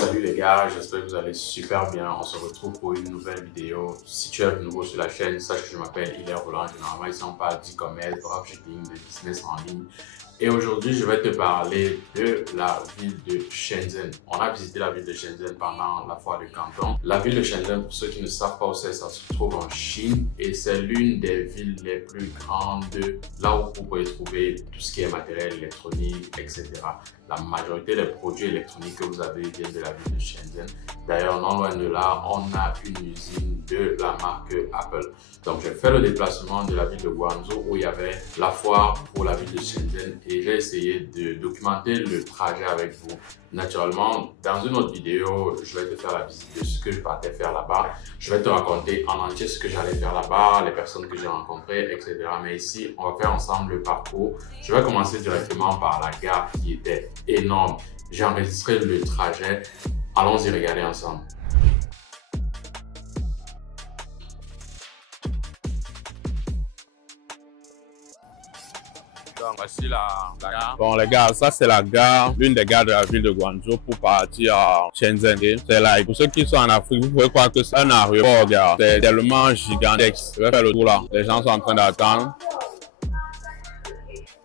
Salut les gars, j'espère que vous allez super bien. On se retrouve pour une nouvelle vidéo. Si tu es nouveau sur la chaîne, sache que je m'appelle Hilaire Roland. Généralement, ici on parle d'e-commerce, de dropshipping, de business en ligne. Et aujourd'hui, je vais te parler de la ville de Shenzhen. On a visité la ville de Shenzhen pendant la foire de Canton. La ville de Shenzhen, pour ceux qui ne savent pas où c'est, ça se trouve en Chine et c'est l'une des villes les plus grandes, là où vous pouvez trouver tout ce qui est matériel électronique, etc. La majorité des produits électroniques que vous avez viennent de la ville de Shenzhen. D'ailleurs, non loin de là, on a une usine de la marque Apple. Donc, j'ai fait le déplacement de la ville de Guangzhou où il y avait la foire pour la ville de Shenzhen et j'ai essayé de documenter le trajet avec vous. Naturellement, dans une autre vidéo, je vais te faire la visite de ce que je partais faire là-bas. Je vais te raconter en entier ce que j'allais faire là-bas, les personnes que j'ai rencontrées, etc. Mais ici, on va faire ensemble le parcours. Je vais commencer directement par la gare qui était énorme. J'ai enregistré le trajet. Allons-y regarder ensemble. Donc voici la gare. Bon les gars, ça c'est la gare, l'une des gares de la ville de Guangzhou pour partir à Shenzhen. C'est là. Et pour ceux qui sont en Afrique, vous pouvez croire que c'est un aéroport, gars. C'est tellement gigantesque. Je vais faire le tour là. Les gens sont en train d'attendre.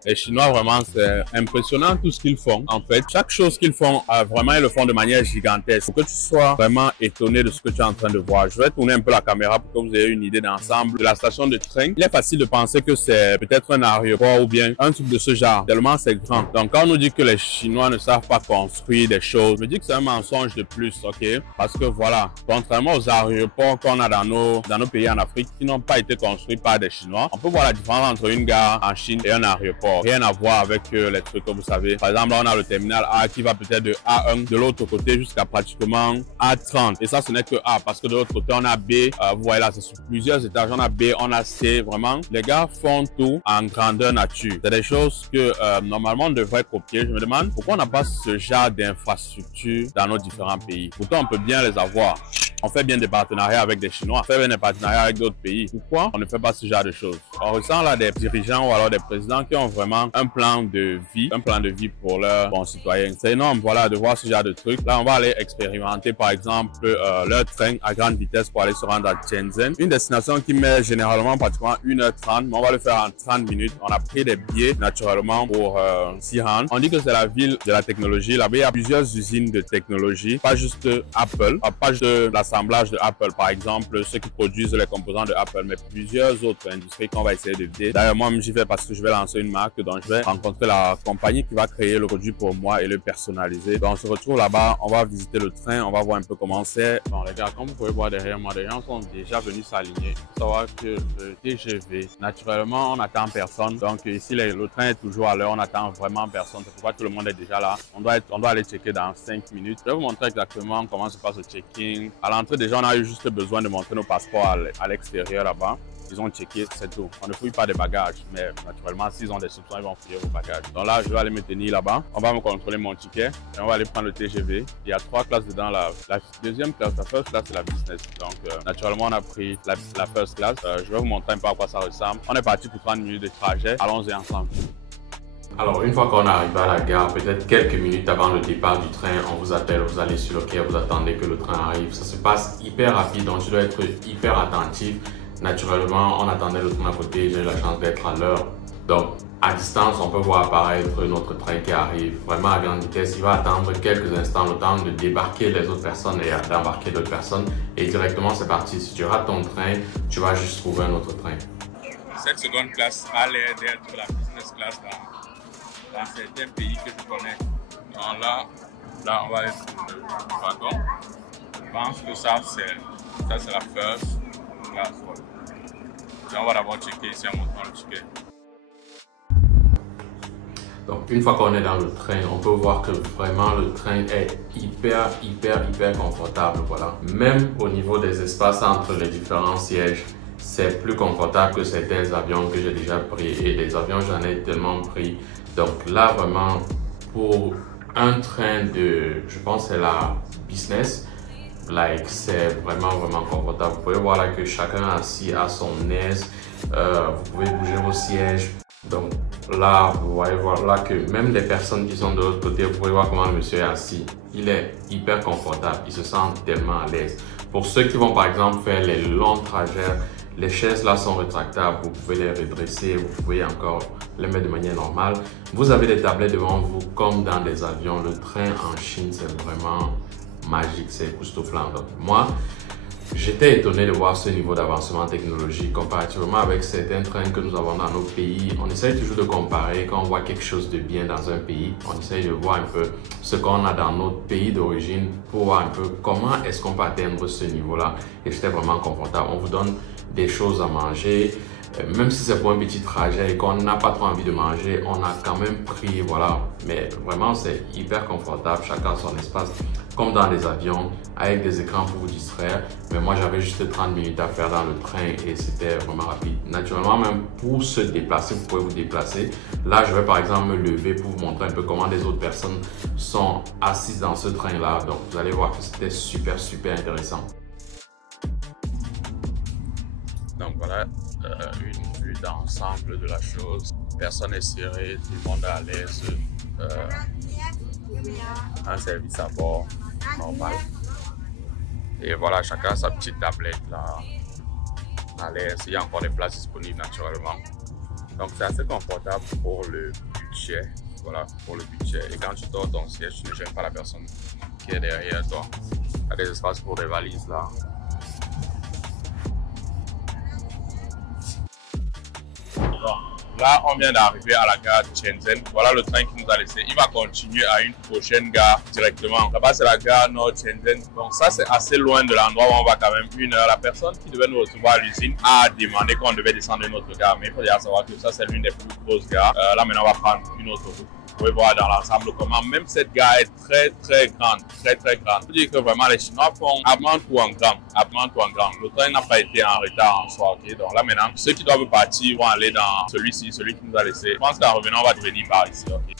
Les Chinois, vraiment, c'est impressionnant tout ce qu'ils font. En fait, chaque chose qu'ils font, vraiment, ils le font de manière gigantesque. Pour que tu sois vraiment étonné de ce que tu es en train de voir. Je vais tourner un peu la caméra pour que vous ayez une idée d'ensemble de la station de train. Il est facile de penser que c'est peut-être un aéroport ou bien un truc de ce genre, tellement c'est grand. Donc, quand on nous dit que les Chinois ne savent pas construire des choses, je me dis que c'est un mensonge de plus, ok? Parce que voilà, contrairement aux aéroports qu'on a dans nos pays en Afrique qui n'ont pas été construits par des Chinois, on peut voir la différence entre une gare en Chine et un aéroport. Rien à voir avec les trucs que vous savez. Par exemple, là, on a le terminal A qui va peut-être de A1 de l'autre côté jusqu'à pratiquement A30. Et ça, ce n'est que A parce que de l'autre côté, on a B. Vous voyez là, c'est sur plusieurs étages. On a B, on a C. Vraiment, les gars font tout en grandeur nature. C'est des choses que normalement on devrait copier. Je me demande pourquoi on n'a pas ce genre d'infrastructure dans nos différents pays. Pourtant, on peut bien les avoir. On fait bien des partenariats avec des Chinois, on fait bien des partenariats avec d'autres pays. Pourquoi on ne fait pas ce genre de choses? On ressent là des dirigeants ou alors des présidents qui ont vraiment un plan de vie pour leurs concitoyens. C'est énorme, voilà, de voir ce genre de trucs. Là, on va aller expérimenter, par exemple, leur train à grande vitesse pour aller se rendre à Shenzhen. Une destination qui met généralement pratiquement 1h30, mais on va le faire en 30 minutes. On a pris des billets, naturellement, pour s'y rendre. On dit que c'est la ville de la technologie. Là-bas, il y a plusieurs usines de technologie, pas juste Apple, pas juste l'assemblage de Apple, par exemple, ceux qui produisent les composants de Apple, mais plusieurs autres industries qu'on va essayer de vider. D'ailleurs, moi, j'y vais parce que je vais lancer une marque, donc je vais rencontrer la compagnie qui va créer le produit pour moi et le personnaliser. Donc, on se retrouve là-bas, on va visiter le train, on va voir un peu comment c'est. Bon, les gars, comme vous pouvez voir derrière moi, les gens sont déjà venus s'aligner. Il faut savoir que le TGV, naturellement, on n'attend personne. Donc, ici, le train est toujours à l'heure, on n'attend vraiment personne. C'est pourquoi tout le monde est déjà là. On doit aller checker dans 5 minutes. Je vais vous montrer exactement comment se passe le check-in. À l'entrée, déjà, on a eu juste besoin de montrer nos passeports à l'extérieur là-bas. Ils ont checké, c'est tout. On ne fouille pas des bagages, mais naturellement, s'ils ont des soupçons, ils vont fouiller vos bagages. Donc là, je vais aller me tenir là-bas. On va me contrôler mon ticket et on va aller prendre le TGV. Il y a 3 classes dedans. La deuxième classe, la first class, c'est la business. Donc, naturellement, on a pris la first class. Je vais vous montrer un peu à quoi ça ressemble. On est parti pour 30 minutes de trajet. Allons-y ensemble. Alors, une fois qu'on arrive à la gare, peut-être quelques minutes avant le départ du train, on vous appelle, vous allez sur le quai, vous attendez que le train arrive. Ça se passe hyper rapide, donc tu dois être hyper attentif. Naturellement, on attendait le train à côté, j'ai eu la chance d'être à l'heure. Donc, à distance, on peut voir apparaître notre train qui arrive vraiment à grande vitesse. Il va attendre quelques instants, le temps de débarquer les autres personnes et d'embarquer d'autres personnes. Et directement, c'est parti. Si tu rates ton train, tu vas juste trouver un autre train. Cette seconde classe a l'air d'être la business class dans certains pays que je connais. Donc là on va être sur le wagon. Je pense que ça c'est la first class. Et on va d'abord checker ici en montrant le ticket. Donc une fois qu'on est dans le train, on peut voir que vraiment le train est hyper confortable. Voilà. Même au niveau des espaces entre les différents sièges, c'est plus confortable que certains avions que j'ai déjà pris. Et des avions, j'en ai tellement pris. Donc là, vraiment, pour un train de, je pense c'est la business, like, c'est vraiment confortable. Vous pouvez voir là que chacun assis à son aise. Vous pouvez bouger vos sièges. Donc là, vous voyez voilà que même les personnes qui sont de l'autre côté, vous pouvez voir comment le monsieur est assis. Il est hyper confortable, il se sent tellement à l'aise. Pour ceux qui vont par exemple faire les longs trajets, les chaises là sont rétractables, vous pouvez les redresser, vous pouvez encore les mettre de manière normale. Vous avez des tablettes devant vous comme dans des avions. Le train en Chine, c'est vraiment magique, c'est époustouflant. Donc moi, j'étais étonné de voir ce niveau d'avancement technologique comparativement avec certains trains que nous avons dans nos pays. On essaye toujours de comparer quand on voit quelque chose de bien dans un pays. On essaye de voir un peu ce qu'on a dans notre pays d'origine pour voir un peu comment est-ce qu'on peut atteindre ce niveau-là. Et j'étais vraiment confortable. On vous donne des choses à manger. Même si c'est pour un petit trajet et qu'on n'a pas trop envie de manger, on a quand même pris, voilà. Mais vraiment, c'est hyper confortable. Chacun a son espace, comme dans les avions, avec des écrans pour vous distraire. Mais moi, j'avais juste 30 minutes à faire dans le train et c'était vraiment rapide. Naturellement, même pour se déplacer, vous pouvez vous déplacer. Là, je vais par exemple me lever pour vous montrer un peu comment les autres personnes sont assises dans ce train-là. Donc, vous allez voir que c'était super, super intéressant. Donc voilà, une vue d'ensemble de la chose. Personne n'est serré, tout le monde est à l'aise. Un service à bord normal. Et voilà, chacun a sa petite tablette là, à l'aise. Il y a encore des places disponibles naturellement. Donc c'est assez confortable pour le budget. Voilà, pour le budget. Et quand tu dors ton siège, tu ne gênes pas la personne qui est derrière toi. Il y a des espaces pour des valises là. Là, on vient d'arriver à la gare de Shenzhen. Voilà le train qui nous a laissé. Il va continuer à une prochaine gare directement. Là-bas, c'est la gare Nord Shenzhen. Donc ça, c'est assez loin de l'endroit où on va quand même 1 heure. La personne qui devait nous recevoir à l'usine a demandé qu'on devait descendre de notre gare. Mais il faut déjà savoir que ça, c'est l'une des plus grosses gares. Là, maintenant, on va prendre une autre route. Vous pouvez voir dans l'ensemble comment même cette gare est très grande, très grande. Je veux dire que vraiment les Chinois font apprendre tout en grand, Le train n'a pas été en retard en soi, ok? Donc là maintenant, ceux qui doivent partir vont aller dans celui-ci, celui qui nous a laissé. Je pense qu'en revenant, on va revenir par ici, ok?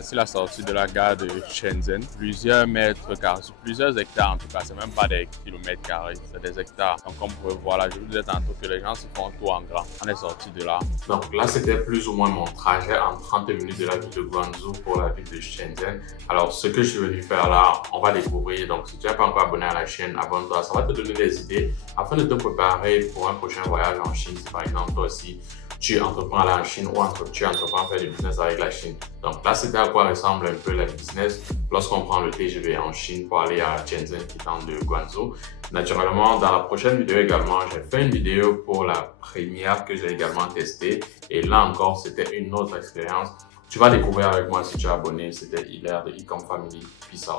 C'est la sortie de la gare de Shenzhen. Plusieurs mètres carrés, plusieurs hectares en tout cas, c'est même pas des kilomètres carrés, c'est des hectares. Donc comme vous pouvez voir là, je vous disais tantôt que les gens se font tout en grand. On est sorti de là. Donc là, c'était plus ou moins mon trajet en 30 minutes de la ville de Guangzhou pour la ville de Shenzhen. Alors ce que je suis venu faire là, on va découvrir. Donc si tu n'es pas encore abonné à la chaîne, abonne-toi. Ça va te donner des idées afin de te préparer pour un prochain voyage en Chine. Si par exemple toi aussi, tu entreprends aller en Chine ou tu entreprends faire du business avec la Chine. Donc là, c'était à quoi ressemble un peu la business lorsqu'on prend le TGV en Chine pour aller à Shenzhen qui tente de Guangzhou. Naturellement, dans la prochaine vidéo également, j'ai fait une vidéo pour la première que j'ai également testée. Et là encore, c'était une autre expérience. Tu vas découvrir avec moi si tu es abonné. C'était Hilaire de Ecom Family. Peace out.